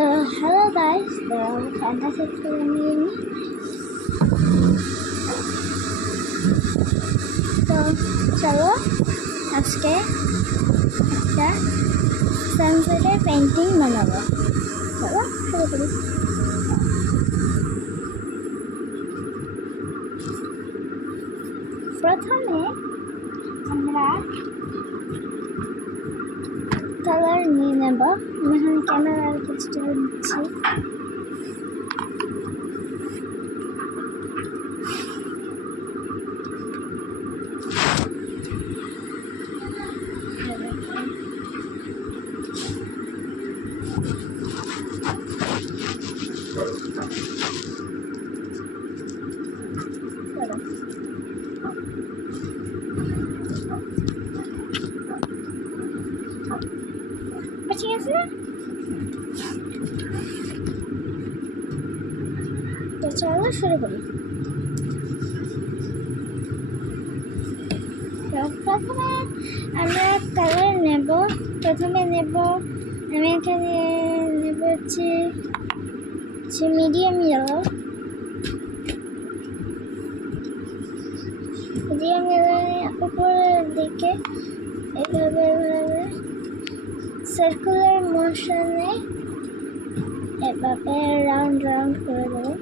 তো hello guys, ফ্যানটা সেট করে নিয়ে নিই। তো চলো আজকে একটা সানসেটের পেন্টিং বানাবো। চলো শুরু করি। প্রথমে আমরা কালার নিয়ে নেব। আমি এখন ক্যামেরার কিছুটা নিচ্ছি। ঠিক আছে না? তো চলো শুরু করি। প্রথমে আমরা কালার নেব। আমি এখানে নেব হচ্ছে মিডিয়াম ইয়েলো। উপরের দিকে এভাবে সার্কুলার মোশনে এভাবে রাউন্ড করে দেবো।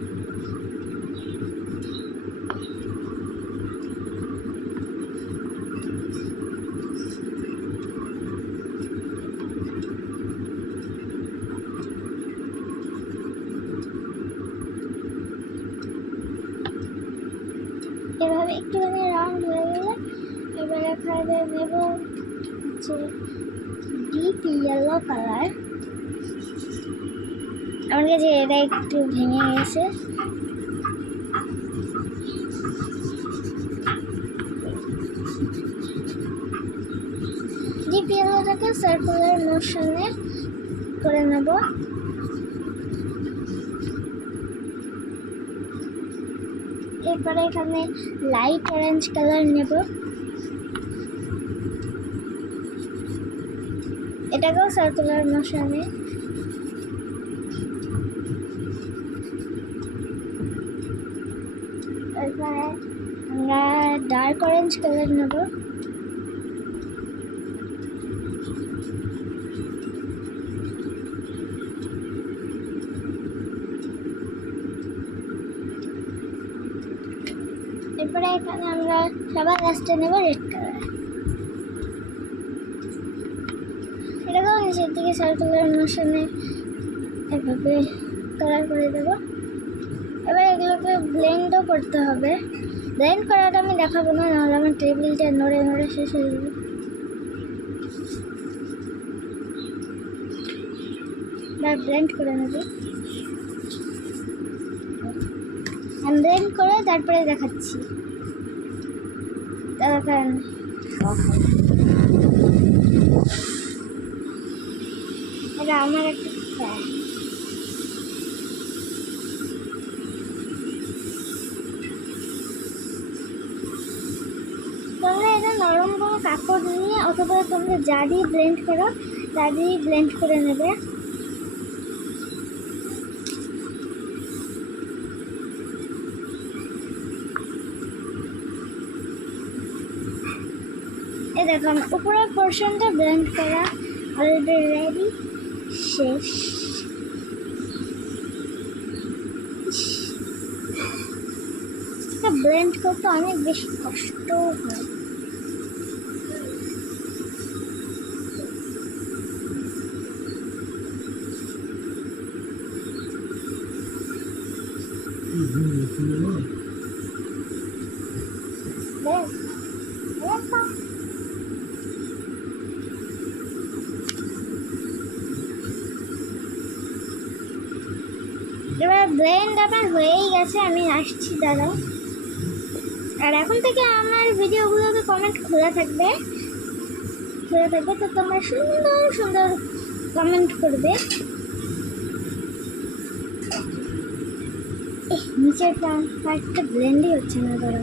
এভাবে একটুখানি রাউন্ড হয়ে গেলে এবার এখানে নেব হচ্ছে ডিপ ইয়েলো কালার। আমার কাছে এটা একটু ভেঙে গেছে। ডিপ ইয়েলোটাকে সার্কুলার মোশনে করে নেব। এরপরে এখানে লাইট অরেঞ্জ কালার নেব। এটাকেও সার্কুলার মোশনে। এরপরে আমরা ডার্ক অরেঞ্জ কালার নেব। এরপরে এখানে আমরা সবার লাস্টে নেব রেড কালার। এটাকেও নিচের দিকে সার্কুলার মোশনে এভাবে কালার করে দেবো। এবার এগুলোকে ব্লেন্ডও করতে হবে। ব্লেন্ড করাটা আমি দেখাবো না, নাহলে আমার টেবিলটা নড়ে শেষ হয়ে যাবে। ব্লেন্ড করে নেব। আমি ব্লেন্ড করে তারপরে দেখাচ্ছি। দেখেন এটা আমার একটা ফ্যান। তোমরা এটা নরম কোনো কাপড় নিয়ে অথবা তোমরা যা দিয়ে ব্লেন্ড করো তা দিয়ে ব্লেন্ড করে নেবে। এই দেখুন উপরের পোর্শনটা ব্লেন্ড করা অলরেডি রেডি, শেষ। ব্লেন্ড করতে অনেক বেশি কষ্ট হয়। এবার ব্লেন্ড আমার হয়েই গেছে, আমি আসছি দাদা। আর এখন থেকে আমার ভিডিওগুলোতে কমেন্ট খোলা থাকবে, তো তোমরা সুন্দর কমেন্ট করবে। নিচের পার্টটা ব্লেন্ডই হচ্ছে না দাদা।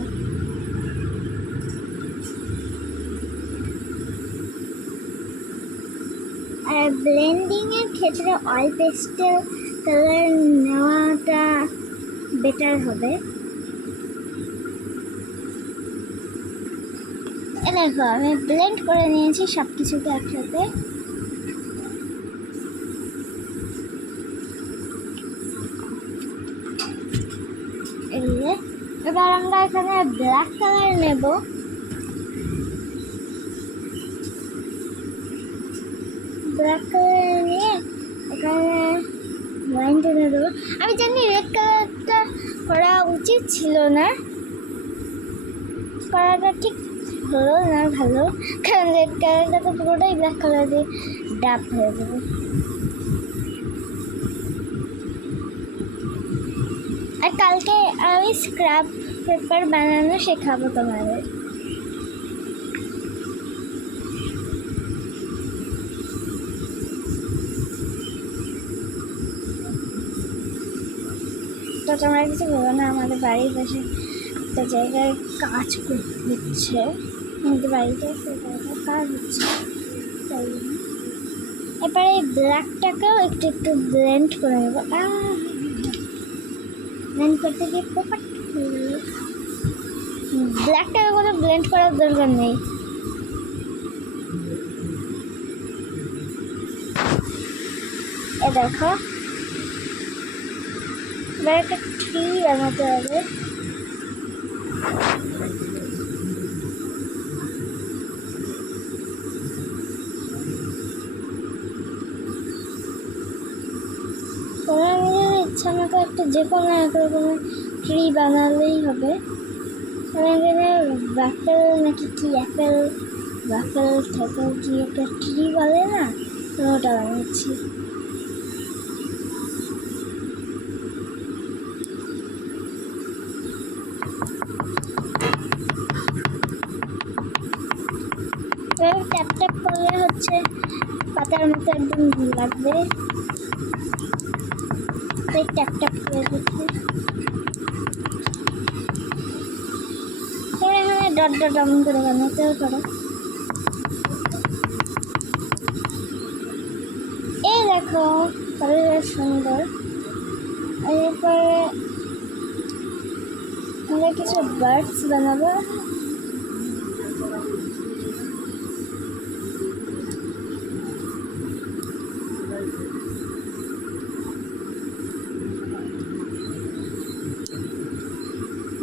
আর ব্লেন্ডিংয়ের ক্ষেত্রে অয়েল পেস্টেল কালার নেওয়াটা বেটার হবে। দেখো আমি ব্লেন্ড করে নিয়েছি সব কিছুকে একসাথে। এবার আমরা এখানে ব্ল্যাক কালার নেব। ব্ল্যাক কালার নিয়ে এখানে লাইন টেনে দেবো। আমি জানি রেড কালারটা করা উচিত ছিল না, করাটা ঠিক হলো না ভালো, কারণ রেড কালারটা তো পুরোটাই ব্ল্যাক কালার দিয়ে ডাব হয়ে যাবে। আর কালকে আমি স্ক্র্যাপ পেপার বানানো শেখাবো তোমাদের। তো তোমরা কিছু বলো না, আমাদের বাড়ির পাশে একটা জায়গায় কাজ হচ্ছে, আমাদের বাড়িতে কাজ হচ্ছে, তাই জন্য এবারে এই ব্ল্যাকটাকেও একটু একটু ব্লেন্ড করে নেবো। ব্লেন্ড করতে গিয়ে পেপার ব্ল্যাকটাকে কোনো ব্লেন্ড করার দরকার নেই। এ দেখো এবার একটা ট্রি বানাতে হবে। তোমরা নিজেদের ইচ্ছা মতো একটা যে কোনো এক রকমের ট্রি বানালেই হবে। আমি এখানে বাফেল নাকি কি অ্যাপেল বাফেল ট্যাপেল কি একটা ট্রি বলে না, তো ওটা বানাচ্ছি। ট্যাপ ট্যাপ করলে হচ্ছে পাতার মতো একদম লাগবে, তাই ট্যাপ ট্যাপ করে দিচ্ছি। এখানে ডট ডট এমন করে বানাতেও পারো। এই দেখো তবে বেশ সুন্দর। এরপরে আমরা কিছু বার্ডস বানাবো।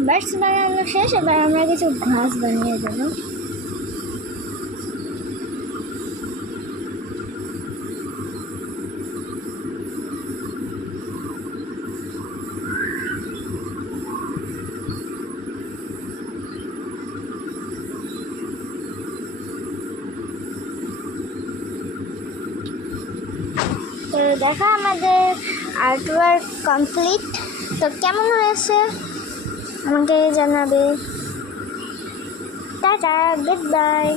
বার্ডস বানানো শেষ, এবার আমরা কিছু ঘাস বানিয়ে দেবো। তো দেখো আমাদের আর্টওয়ার্ক কমপ্লিট। তো কেমন হয়েছে আমাকে জানাবে। Tata, good bye.